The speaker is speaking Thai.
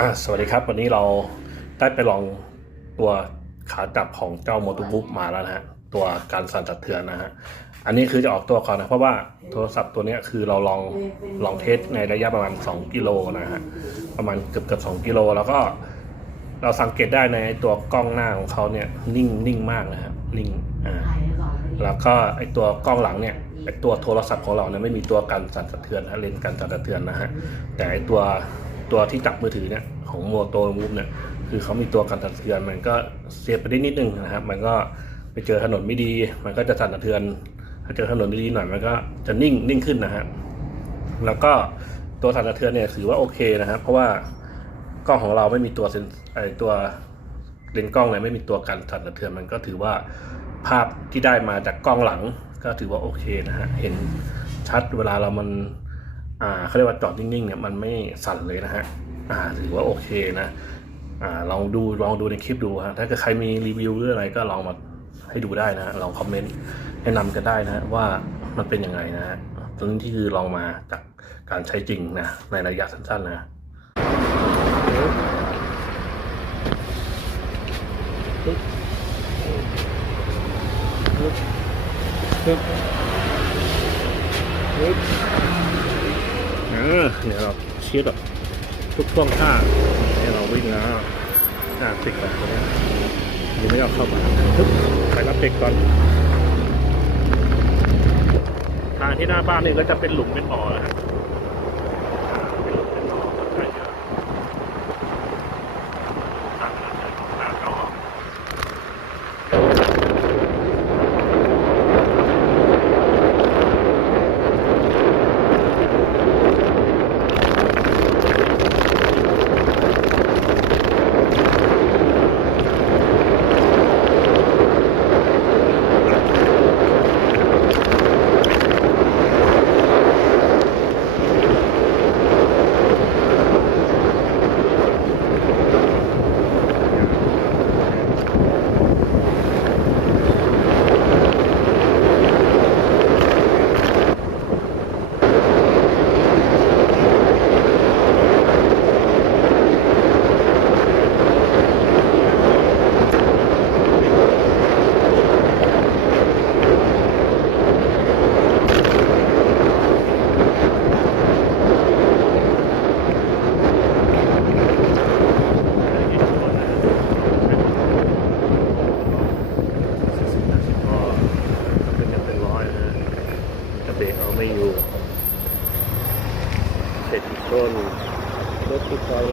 อ่าสวัสดีครับ วันนี้เราได้ไปลองตัวขาจับของเจ้าโมโตบุ๊กมาแล้วนะฮะตัวการสั่นสะเทือนนะฮะอันนี้คือจะออกตัวก่อนนะเพราะว่าโทรศัพท์ตัวนี้คือเราลองลองเทสในระยะประมาณ 2 กิโลนะฮะประมาณเกือบเกือบสกิโลแล้วก็ เราสังเกตได้ในตัวกล้องหน้าของเขาเนี่ยนิ่งนิ่งมากนะฮะนิ่งอ่าแล้วก็ไอตัวกล้องหลังเนี่ยไอตัวโทรศัพท์ของเราเนี่ยไม่มีตัวกันสั่นสะเทือนนะเลนส์กันสั่นสะเทือนนะฮะแต่ไอตัว ตัวที่จับมือถือเนี่ยของโมโตมูฟเนี่ยคือเขามีตัวกันสั่นสะเทือนมันก็เสียไปได้นิดนึงนะครับ มันก็ไปเจอถนนไม่ดี มันก็จะสั่นสะเทือน ถ้าเจอถนนดีๆหน่อยมันก็จะนิ่งนิ่งขึ้นนะฮะแล้วก็ตัวสั่นสะเทือนเนี่ยถือว่าโอเคนะครับ เพราะว่ากล้องของเราไม่มีตัวเซนไอตัวเลนส์กล้องเนี่ยไม่มีตัวกันสั่นสะเทือนมันก็ถือว่าภาพที่ได้มาจากกล้องหลังก็ถือว่าโอเคนะฮะเห็นชัดเวลาเรามัน อ่าเขาเรียกว่าจอดนิ่งๆเนี่ยมันไม่สั่นเลยนะฮะอ่าถือว่าโอเคนะอ่าลองดูลองดูในคลิปดูฮะถ้าเกิดใครมีรีวิวหรืออะไรก็ลองมาให้ดูได้นะลองคอมเมนต์แนะนำกันได้นะว่ามันเป็นยังไงนะฮะตรงนี้ที่คือลองมาจากการใช้จริงนะในระยะสั้นๆนะปึ๊บปึ๊บเออ เดี๋ยวเราเชียร์แบบทุกช่วงท่าให้เราวิ่งแล้วหน้าติดแบบนี้ยังไม่เอาเข้ามาทึบไปรับเด็กก่อนทางที่หน้าบ้านนี่ก็จะเป็นหลุมเป็นบ่อนะฮะ เบรกเอาไม่อยู่ เสร็จอีกคนรถที่คอย